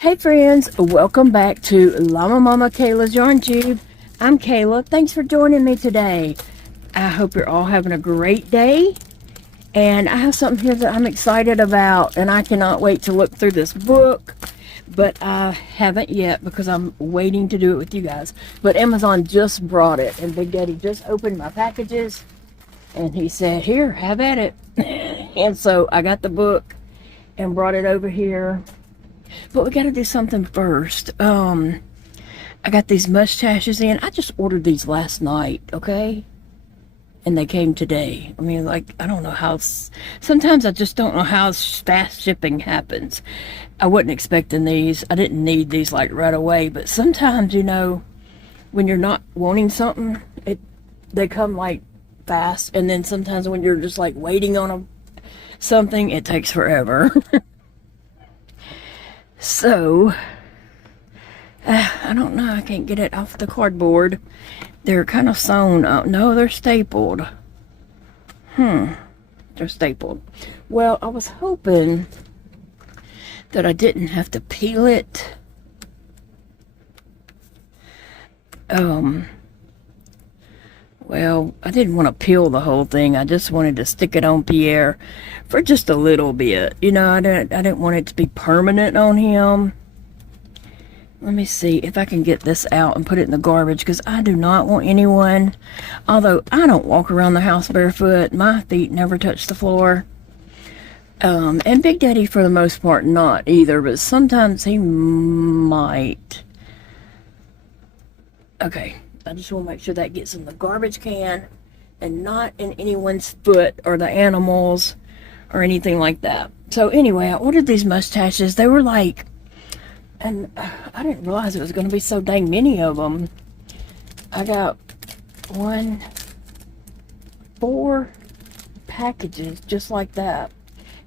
Hey friends, welcome back to Llama Mama Kayla's Yarn Tube. I'm Kayla. Thanks for joining me today. I hope you're all having a great day. And I have something here that I'm excited about, and I cannot wait to look through this book. But I haven't yet because I'm waiting to do it with you guys. But Amazon just brought it, and Big Daddy just opened my packages, and he said, here, have at it. And so I got the book and brought it over here. But we got to do something first. I got these mustaches in. I just ordered these last night, okay? And they came today. I mean, like, I don't know how... Sometimes I just don't know how fast shipping happens. I wasn't expecting these. I didn't need these, like, right away. But sometimes, you know, when you're not wanting something, they come, like, fast. And then sometimes when you're just, like, waiting on something, it takes forever. So, I don't know. I can't get it off the cardboard. They're kind of sewn up. No, they're stapled. They're stapled. Well, I was hoping that I didn't have to peel it. Well, I didn't want to peel the whole thing. I just wanted to stick it on Pierre for just a little bit. You know, I didn't want it to be permanent on him. Let me see if I can get this out and put it in the garbage, because I do not want anyone, although I don't walk around the house barefoot. My feet never touch the floor. And Big Daddy, for the most part, not either, but sometimes he might. Okay. I just want to make sure that gets in the garbage can and not in anyone's foot or the animals or anything like that. So anyway, I ordered these mustaches. They were like, and I didn't realize it was going to be so dang many of them. I got 4 packages just like that.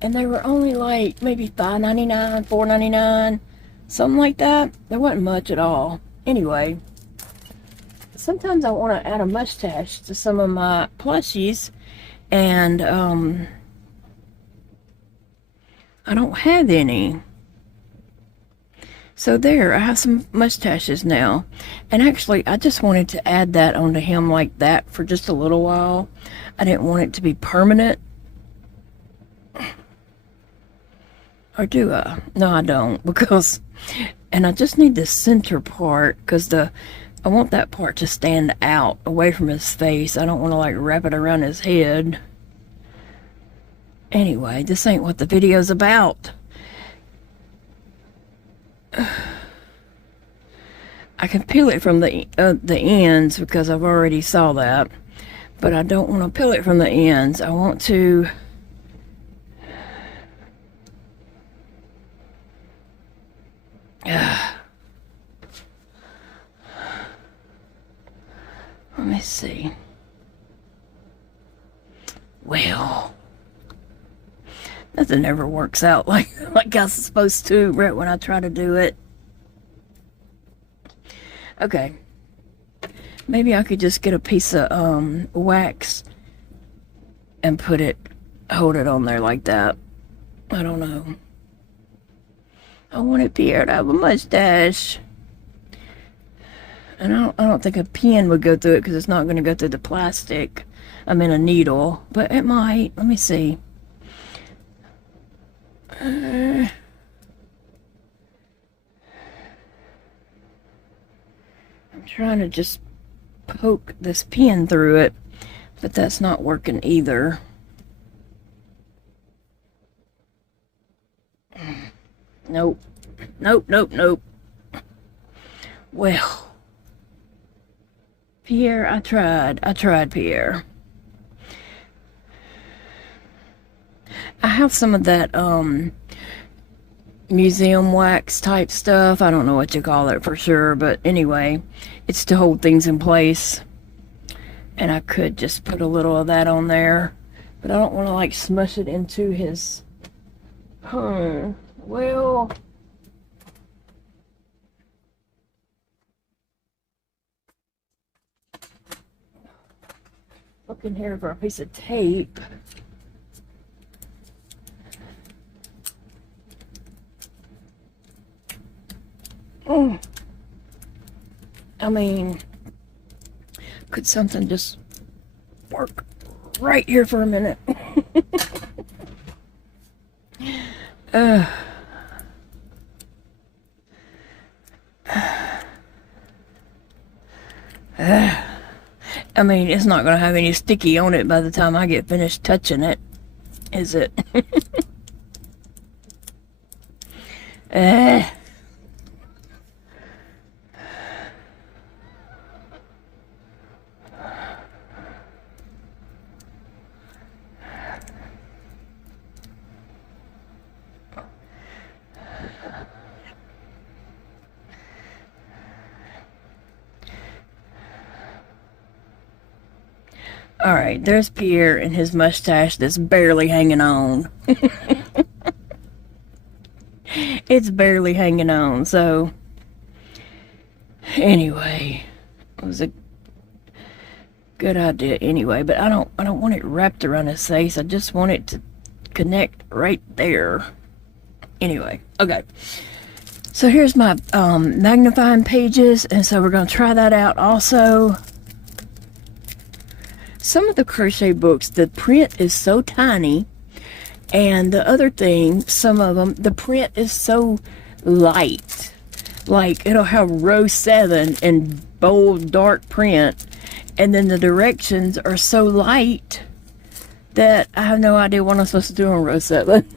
And they were only like maybe $5.99, $4.99, something like that. There wasn't much at all. Anyway. Sometimes I want to add a mustache to some of my plushies, and I don't have any. So there, I have some mustaches now. And actually, I just wanted to add that onto him like that for just a little while. I didn't want it to be permanent. Or do I? No, I don't, because... And I just need the center part, because I want that part to stand out away from his face. I don't want to like wrap it around his head. Anyway, this ain't what the video's about. I can peel it from the ends because I've already saw that. But I don't want to peel it from the ends. I want to... Let me see. Well, nothing ever works out like I was supposed to right when I try to do it. Okay. Maybe I could just get a piece of wax and hold it on there like that. I don't know. I wanted Pierre to have a mustache. And I don't think a pen would go through it because it's not going to go through the plastic. I mean a needle, but it might. Let me see. I'm trying to just poke this pen through it, but that's not working either. Nope. Nope, nope, nope. Well... Pierre, I tried Pierre. I have some of that museum wax type stuff. I don't know what you call it for sure, but anyway, it's to hold things in place. And I could just put a little of that on there, but I don't want to like smush it into his... Well... Looking here for a piece of tape. I mean, could something just work right here for a minute? I mean, it's not going to have any sticky on it by the time I get finished touching it, is it? All right, there's Pierre and his mustache that's barely hanging on. It's barely hanging on, so anyway, it was a good idea anyway, but I don't want it wrapped around his face. I just want it to connect right there. Anyway, okay. So here's my magnifying pages, and so we're going to try that out also. Some of the crochet books, the print is so tiny, and the other thing, some of them, the print is so light. Like, it'll have row 7 in bold, dark print, and then the directions are so light that I have no idea what I'm supposed to do on row 7.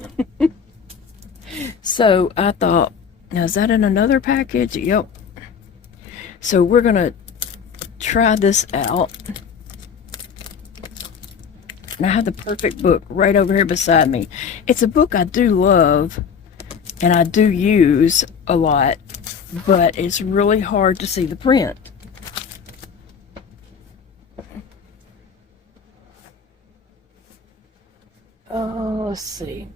So I thought, now is that in another package? Yep. So we're going to try this out. And I have the perfect book right over here beside me. It's a book I do love and I do use a lot, but it's really hard to see the print. Oh, let's see.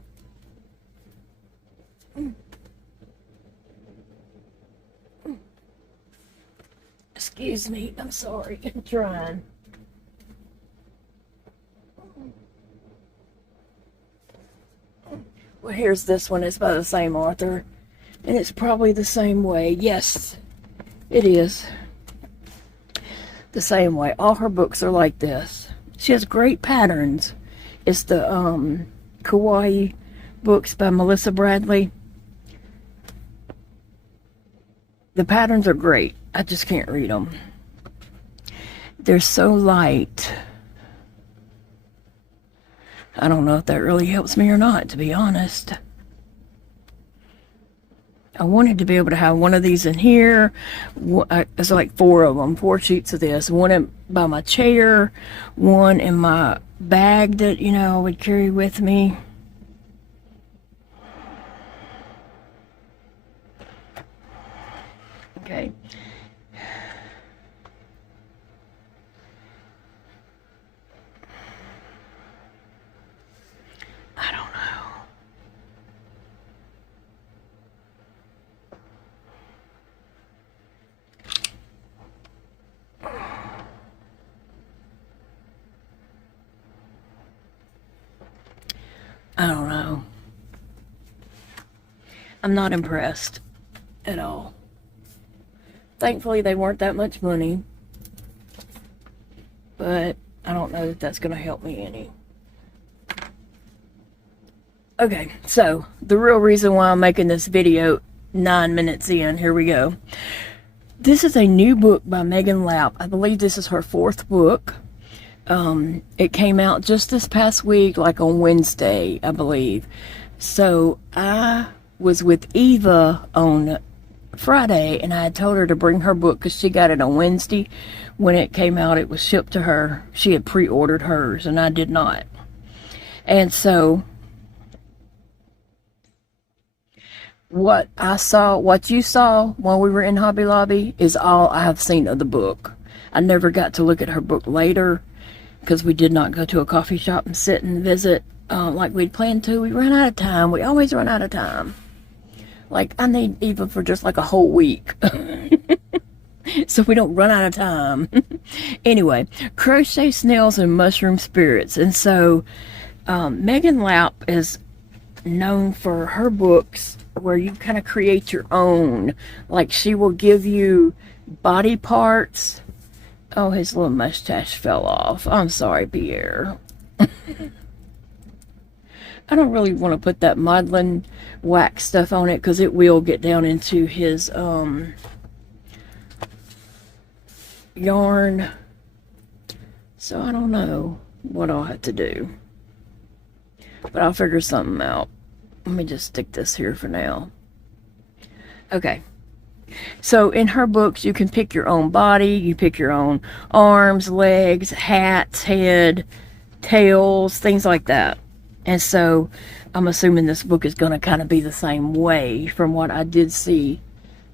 Excuse me, I'm sorry, I'm trying. Well, here's this one. It's by the same author, and it's probably the same way. Yes, it is the same way. All her books are like this. She has great patterns. It's the Kawaii books by Melissa Bradley. The patterns are great. I just can't read them. They're so light. I don't know if that really helps me or not, to be honest. I wanted to be able to have one of these in here. It's like 4 of them, 4 sheets of this. One by my chair, one in my bag that, you know, I would carry with me. Okay. I don't know. I don't know. I'm not impressed at all. Thankfully, they weren't that much money, but I don't know that that's going to help me any. Okay, so the real reason why I'm making this video 9 minutes in, here we go. This is a new book by Megan Lapp. I believe this is her 4th book. It came out just this past week, like on Wednesday, I believe. So I was with Eva on Friday, and I had told her to bring her book because she got it on Wednesday. When it came out, it was shipped to her. She had pre-ordered hers, and I did not. And so what you saw while we were in Hobby Lobby is all I have seen of the book. I never got to look at her book later because we did not go to a coffee shop and sit and visit like we'd planned to. We ran out of time. We always run out of time. Like, I need Eva for just like a whole week. So we don't run out of time. Anyway, Crochet, Snails, and Mushroom Spirits. And so Megan Lapp is known for her books where you kind of create your own. Like, she will give you body parts. Oh, his little mustache fell off. I'm sorry, Pierre. I don't really want to put that modeling wax stuff on it because it will get down into his yarn. So I don't know what I'll have to do. But I'll figure something out. Let me just stick this here for now. Okay. So in her books, you can pick your own body. You pick your own arms, legs, hats, head, tails, things like that. And so I'm assuming this book is going to kind of be the same way from what I did see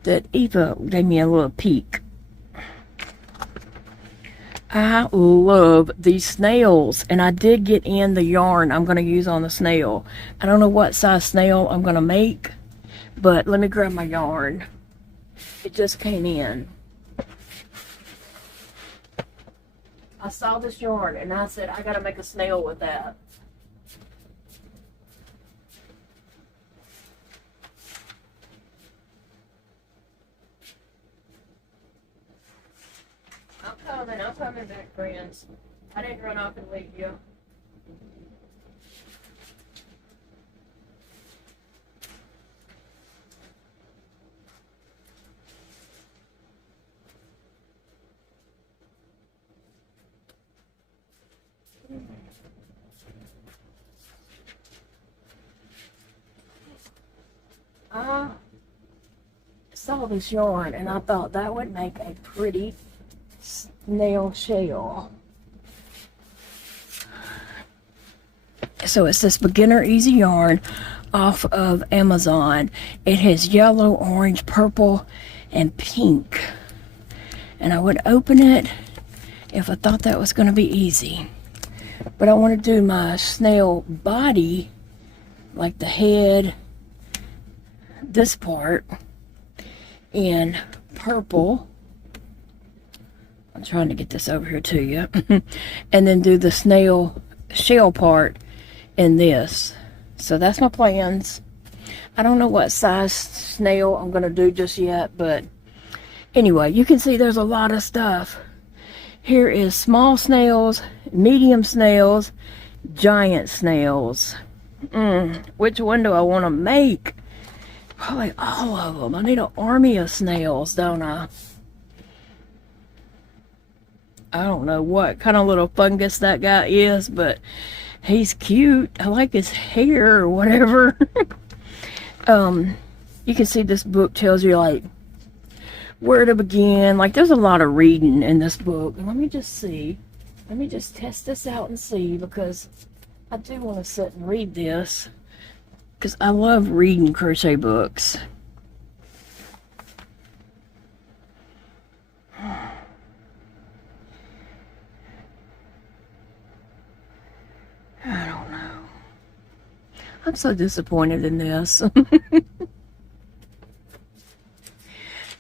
that Eva gave me a little peek. I love these snails, and I did get in the yarn I'm going to use on the snail. I don't know what size snail I'm going to make, but let me grab my yarn. It just came in. I saw this yarn and I said, I gotta make a snail with that. I'm coming back, friends. I didn't run off and leave you. I saw this yarn and I thought that would make a pretty snail shell. So it's this beginner easy yarn off of Amazon. It has yellow, orange, purple, and pink. And I would open it if I thought that was going to be easy. But I want to do my snail body, like the head, this part, in purple. I'm trying to get this over here to you. And then do the snail shell part in this. So that's my plans. I don't know what size snail I'm going to do just yet, but anyway, you can see there's a lot of stuff. Here is small snails, medium snails, giant snails. Which one do I want to make? Probably all of them. I need an army of snails, don't I? I don't know what kind of little fungus that guy is, but he's cute. I like his hair or whatever. You can see this book tells you like where to begin. Like there's a lot of reading in this book. Let me just see. Let me just test this out and see, because I do want to sit and read this, because I love reading crochet books. I don't know. I'm so disappointed in this.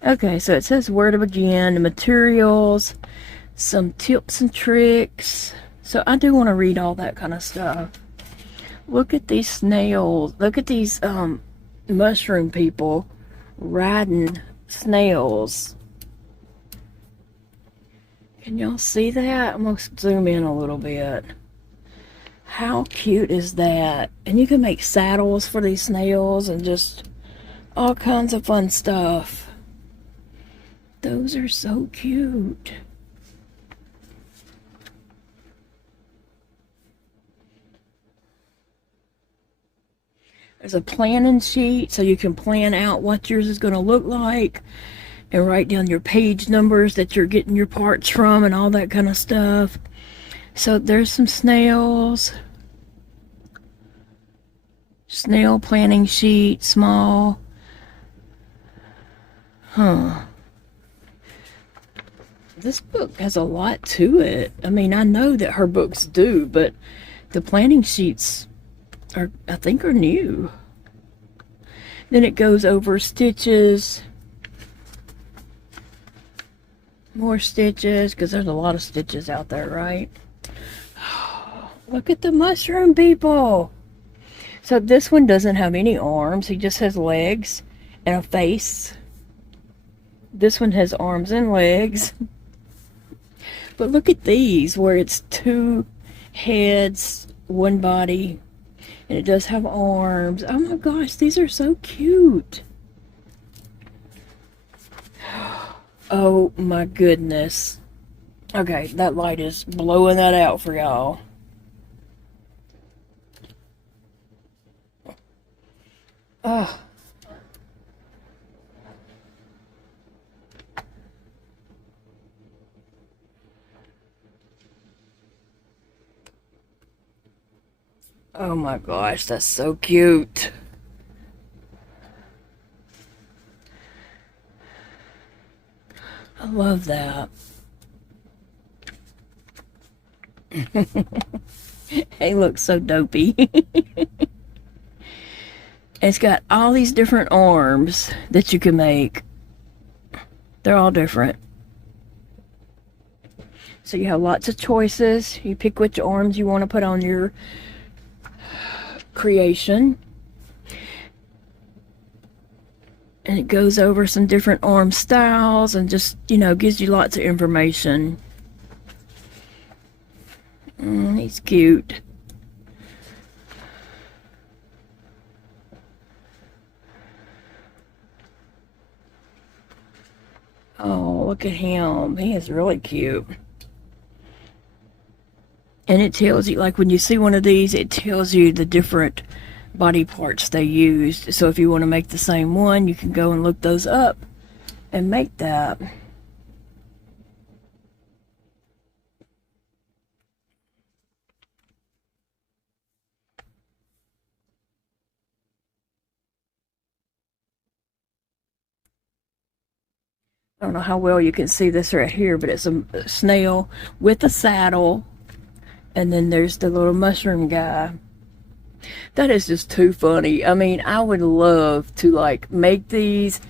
Okay, so it says where to begin, the materials, some tips and tricks. So I do want to read all that kind of stuff. Look at these snails. Look at these mushroom people riding snails. Can y'all see that? I'm going to zoom in a little bit. How cute is that? And you can make saddles for these snails and just all kinds of fun stuff. Those are so cute. There's a planning sheet so you can plan out what yours is going to look like and write down your page numbers that you're getting your parts from and all that kind of stuff. So there's some snails. Snail planning sheet, small. This book has a lot to it. I mean, I know that her books do, but the planning sheets are, I think, are new. Then it goes over stitches. More stitches, because there's a lot of stitches out there, right? Look at the mushroom people. So this one doesn't have any arms. He just has legs and a face. This one has arms and legs. But look at these, where it's two heads, one body, and it does have arms. Oh my gosh, these are so cute. Oh my goodness. Okay, that light is blowing that out for y'all. Oh. Oh my gosh, that's so cute. I love that. He looks so dopey. It's got all these different arms that you can make. They're all different. So you have lots of choices. You pick which arms you want to put on your creation. And it goes over some different arm styles and just, you know, gives you lots of information. He's cute. Oh, look at him. He is really cute. And it tells you, like when you see one of these, it tells you the different body parts they used. So if you want to make the same one, you can go and look those up and make that. I don't know how well you can see this right here, but it's a snail with a saddle. And then there's the little mushroom guy. That is just too funny. I mean, I would love to like make these,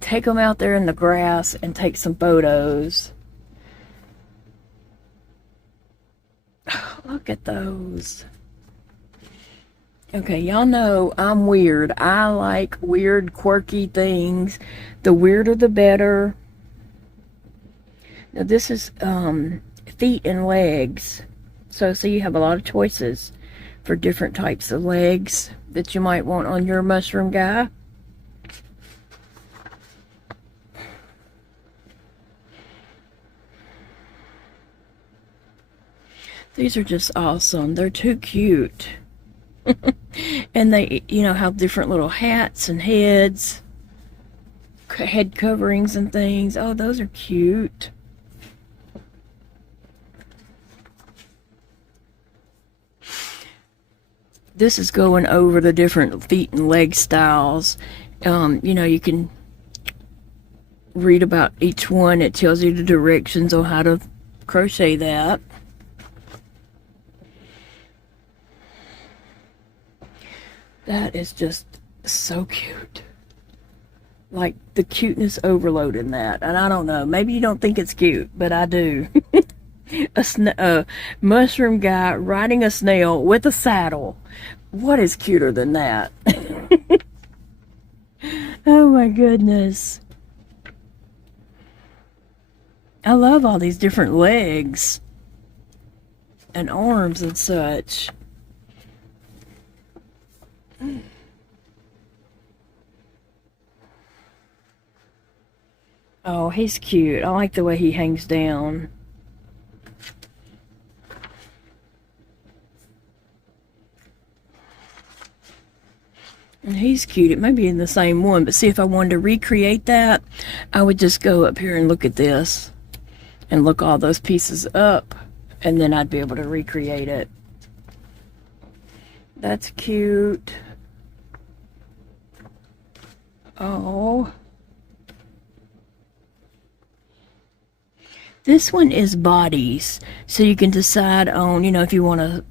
take them out there in the grass and take some photos. Oh, look at those. Okay, y'all know I'm weird. I like weird, quirky things. The weirder the better. Now this is feet and legs. So you have a lot of choices for different types of legs that you might want on your mushroom guy. These are just awesome. They're too cute. And they, you know, have different little hats and heads, head coverings and things. Oh, those are cute. This is going over the different feet and leg styles. You know, you can read about each one. It tells you the directions on how to crochet that. That is just so cute. Like the cuteness overload in that. And I don't know, maybe you don't think it's cute, but I do. A mushroom guy riding a snail with a saddle. What is cuter than that? Oh my goodness. I love all these different legs and arms and such. Oh, he's cute. I like the way he hangs down. And he's cute. It may be in the same one, but see, if I wanted to recreate that, I would just go up here and look at this and look all those pieces up, and then I'd be able to recreate it. That's cute. Oh. This one is bodies, so you can decide on, you know, if you want to,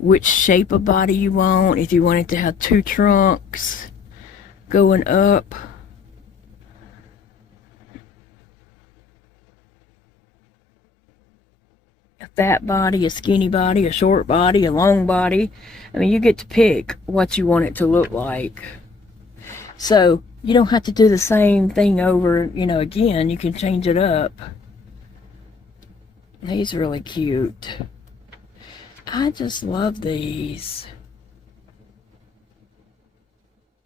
which shape of body you want, if you want it to have two trunks going up. fat body, a skinny body, a short body, a long body. I mean, you get to pick what you want it to look like. So you don't have to do the same thing over, you know, again. You can change it up. He's really cute. I just love these.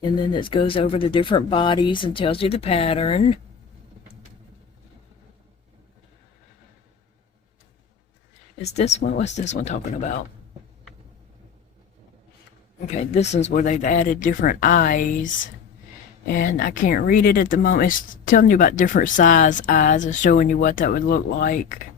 And then it goes over the different bodies and tells you the pattern. Is this one? What's this one talking about? Okay, this is where they've added different eyes. And I can't read it at the moment. It's telling you about different size eyes and showing you what that would look like.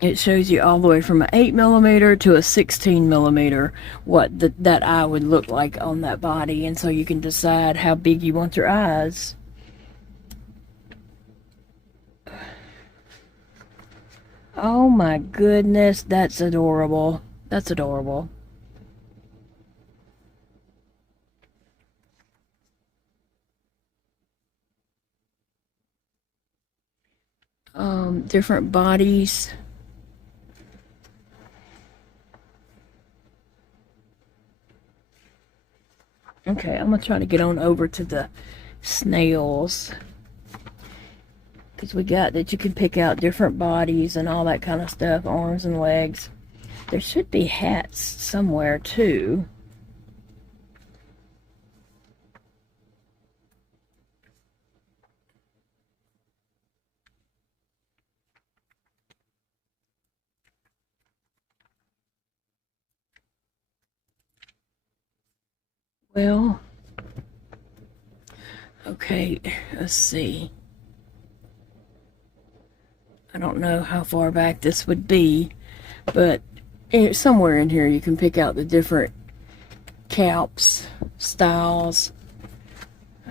It shows you all the way from an 8mm to a 16mm what that eye would look like on that body. And so you can decide how big you want your eyes. Oh my goodness, that's adorable. That's adorable. Different bodies. Okay, I'm gonna try to get on over to the snails, because we got that you can pick out different bodies and all that kind of stuff, arms and legs. There should be hats somewhere too. Well, okay, let's see. I don't know how far back this would be, but somewhere in here you can pick out the different caps, styles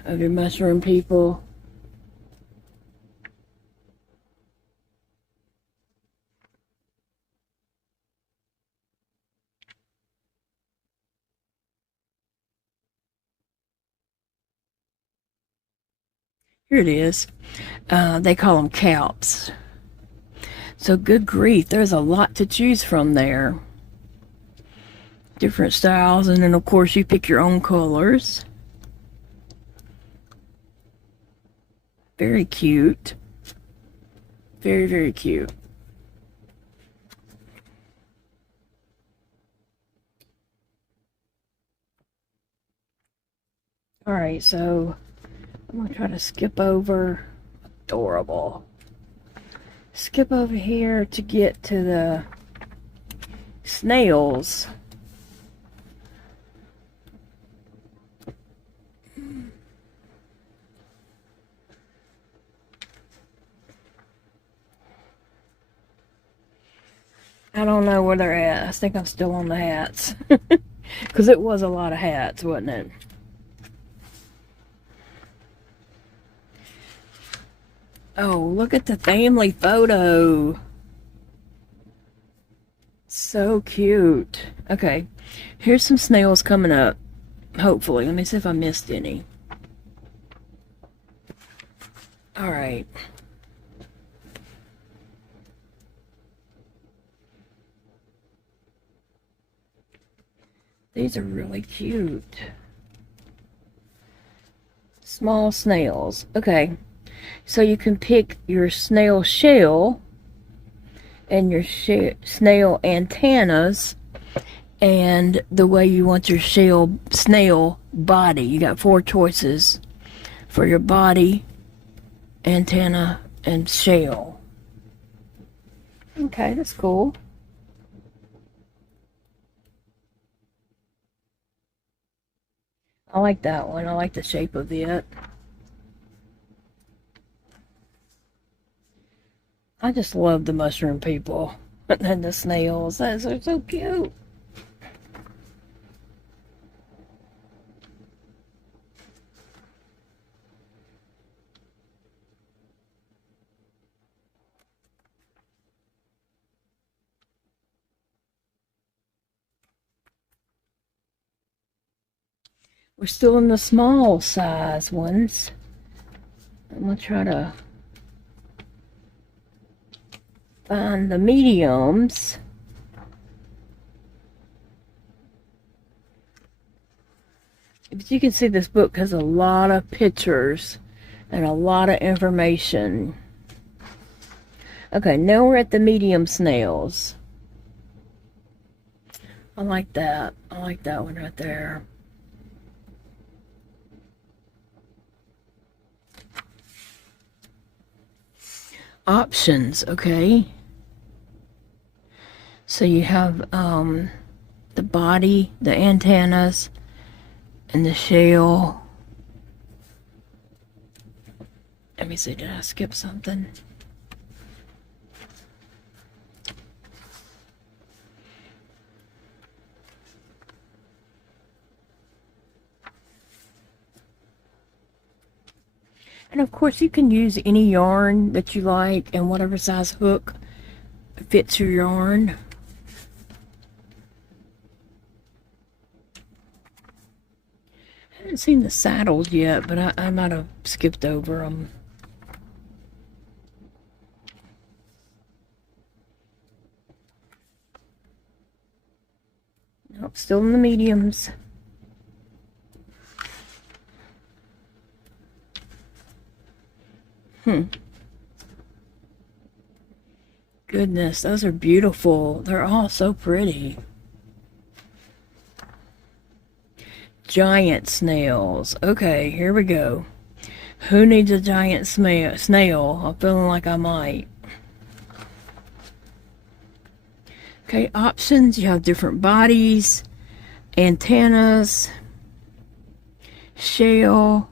of your mushroom people. Here it is. They call them caps. So good grief, there's a lot to choose from there. Different styles, and then of course you pick your own colors. Very cute. Very, very cute. Alright, so I'm going to try to skip over. Adorable. Skip over here to get to the snails. I don't know where they're at. I think I'm still on the hats. Because it was a lot of hats, wasn't it? Oh, look at the family photo. So cute. Okay, here's some snails coming up. Hopefully. Let me see if I missed any. Alright. These are really cute. Small snails. Okay. So you can pick your snail shell and your snail antennas and the way you want your snail body. You got 4 choices for your body, antenna, and shell. Okay, that's cool. I like that one. I like the shape of it. I just love the mushroom people and the snails. Those are so cute. We're still in the small size ones. I'm going to try to find the mediums. But you can see this book has a lot of pictures and a lot of information. Okay, now we're at the medium snails. I like that. I like that one right there. Options, okay. So you have the body, the antennas, and the shell. Let me see, did I skip something? And of course you can use any yarn that you like and whatever size hook fits your yarn. I haven't seen the saddles yet, but I might have skipped over them. Nope, still in the mediums. Goodness, those are beautiful. They're all so pretty. Giant snails. Okay, here we go. Who needs a giant snail? I'm feeling like I might. Okay, options. You have different bodies, antennas, shell.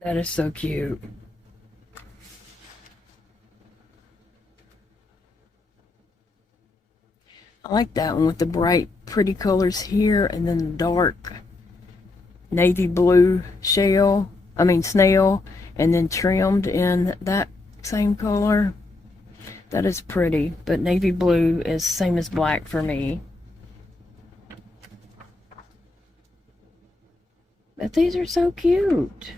That is so cute. I like that one with the bright, pretty colors here, and then the dark navy blue snail, and then trimmed in that same color. That is pretty, but navy blue is same as black for me. But these are so cute.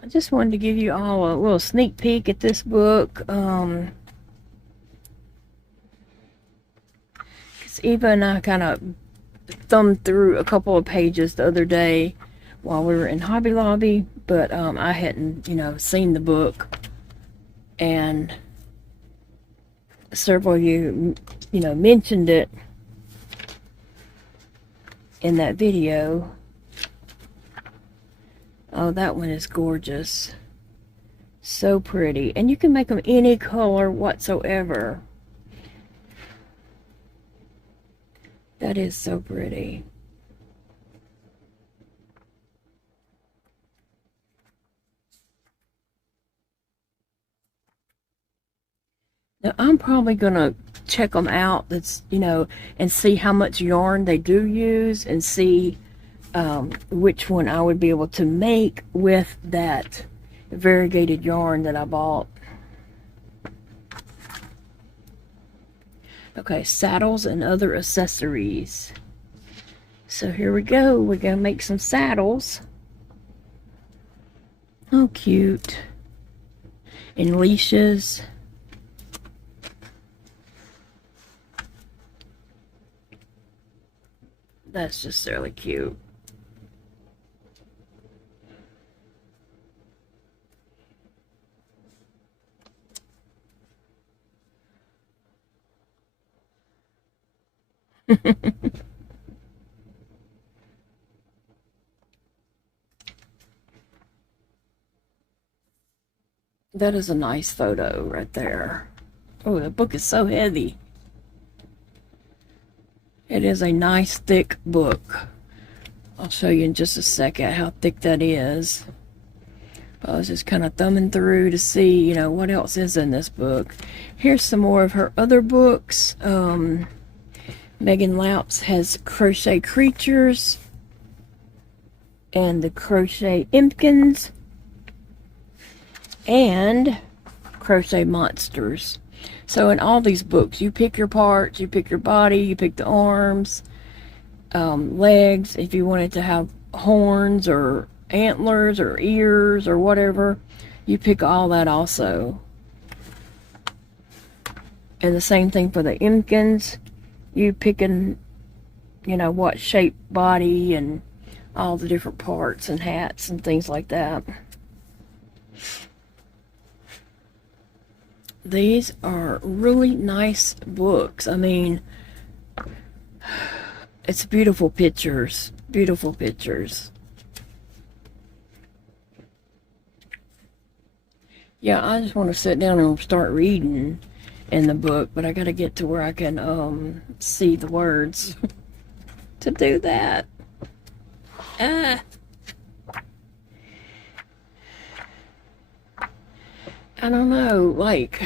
I just wanted to give you all a little sneak peek at this book. Because Eva and I kind of thumbed through a couple of pages the other day while we were in Hobby Lobby, but I hadn't, seen the book. And several of you, mentioned it in that video. Oh, that one is gorgeous. So pretty. And you can make them any color whatsoever. That is so pretty. Now, I'm probably going to check them out, and see how much yarn they do use and see which one I would be able to make with that variegated yarn that I bought. Okay, saddles and other accessories. So here we go. We're going to make some saddles. Oh, cute. And leashes. That's just really cute. That is a nice photo right there. Oh, the book is so heavy. It is a nice thick book. I'll show you in just a second how thick that is. I was just kind of thumbing through to see, what else is in this book. Here's some more of her other books. Megan Lapp's has Crochet Creatures and the Crochet Impkins and Crochet Monsters. So in all these books, you pick your parts, you pick your body, you pick the arms, legs, if you wanted to have horns or antlers or ears or whatever, you pick all that also. And the same thing for the Imkins, you picking, you know, what shape body and all the different parts and hats and things like that. These are really nice books. I mean, it's beautiful pictures. Beautiful pictures. Yeah, I just want to sit down and start reading in the book, but I got to get to where I can see the words to do that. I don't know, like,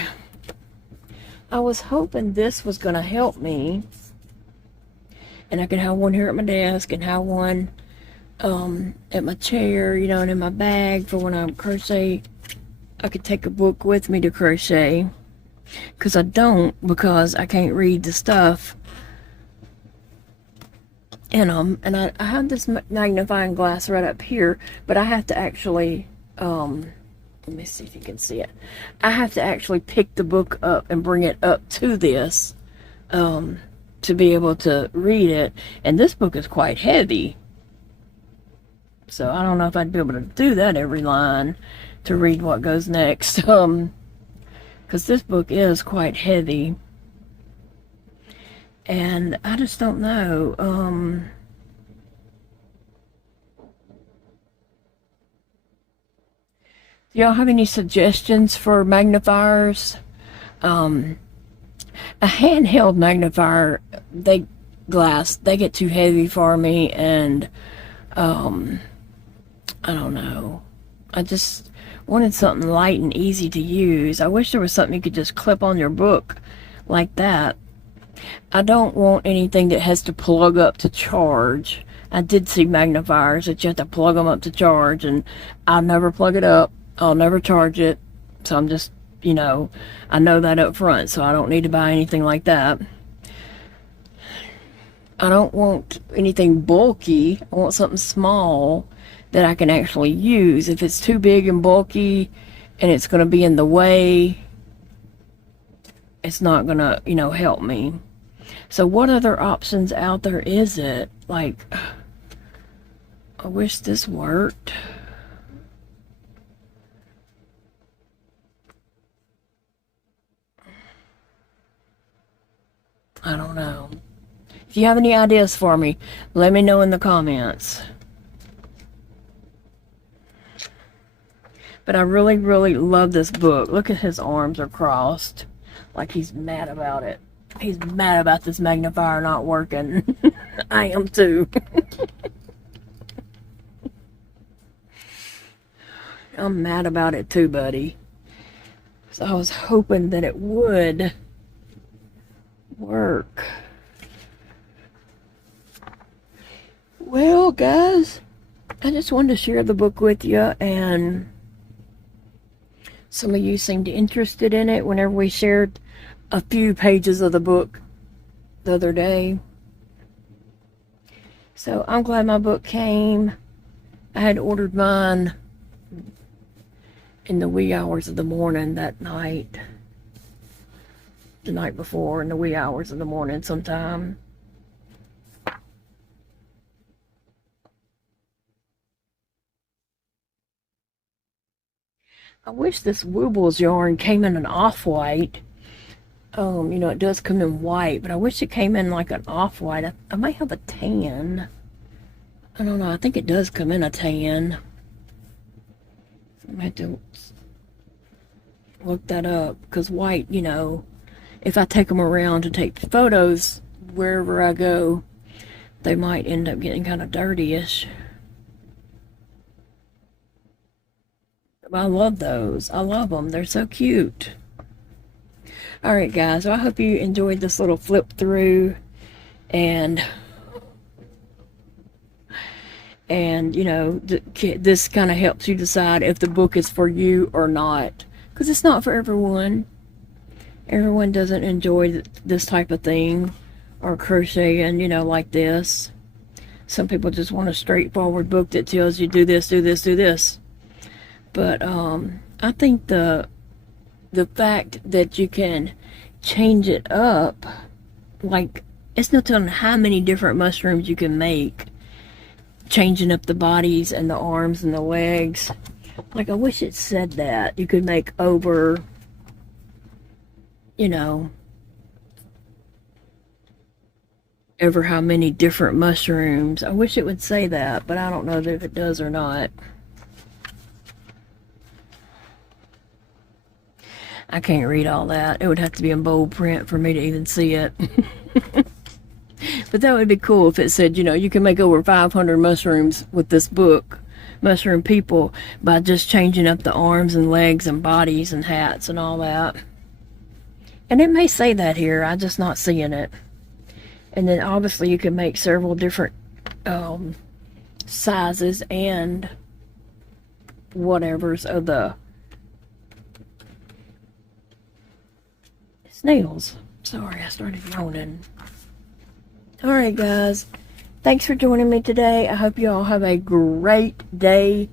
I was hoping this was going to help me, and I could have one here at my desk and have one at my chair, you know, and in my bag for when I crochet. I could take a book with me to crochet, because I don't, because I can't read the stuff in them. And I have this magnifying glass right up here, but I have to actually, let me see if you can see it. I have to actually pick the book up and bring it up to this to be able to read it. And this book is quite heavy, so I don't know if I'd be able to do that every line to read what goes next, because this book is quite heavy, and I just don't know. Do y'all have any suggestions for magnifiers? A handheld magnifier, they get too heavy for me, and I don't know. I just wanted something light and easy to use. I wish there was something you could just clip on your book like that. I don't want anything that has to plug up to charge. I did see magnifiers that you have to plug them up to charge, and I'll never plug it up. I'll never charge it. So I'm just, you know, I know that up front, so I don't need to buy anything like that. I don't want anything bulky. I want something small that I can actually use. If it's too big and bulky and it's going to be in the way, it's not going to, you know, help me. So what other options out there is it? Like, I wish this worked. I don't know. If you have any ideas for me, let me know in the comments. But I really, really love this book. Look at his arms are crossed. Like he's mad about it. He's mad about this magnifier not working. I am too. I'm mad about it too, buddy. So I was hoping that it would work. Well, guys, I just wanted to share the book with you, and some of you seemed interested in it whenever we shared a few pages of the book the other day. So I'm glad my book came. I had ordered mine in the wee hours of the morning that night. The night before, in the wee hours of the morning sometime. I wish this Woobles yarn came in an off-white. You know, it does come in white, but I wish it came in like an off-white. I might have a tan. I don't know. I think it does come in a tan. I have to look that up, because white, you know, if I take them around to take photos wherever I go, they might end up getting kind of dirty-ish. I love those. I love them. They're so cute. Alright, guys. Well, I hope you enjoyed this little flip through. And you know, this kind of helps you decide if the book is for you or not. Because it's not for everyone. Everyone doesn't enjoy this type of thing, or crocheting, you know, like this. Some people just want a straightforward book that tells you do this, do this, do this. But I think the fact that you can change it up, like, it's no telling how many different mushrooms you can make, changing up the bodies and the arms and the legs. Like, I wish it said that you could make over, you know, ever how many different mushrooms. I wish it would say that, but I don't know if it does or not. I can't read all that. It would have to be in bold print for me to even see it. But that would be cool if it said, you know, you can make over 500 mushrooms with this book, Mushroom People, by just changing up the arms and legs and bodies and hats and all that. And it may say that here, I'm just not seeing it. And then obviously you can make several different sizes and whatevers of the snails. Sorry, I started yawning. Alright guys, thanks for joining me today. I hope you all have a great day,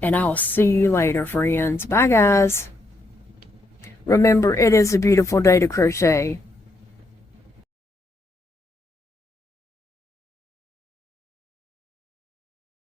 and I'll see you later, friends. Bye guys. Remember, it is a beautiful day to crochet.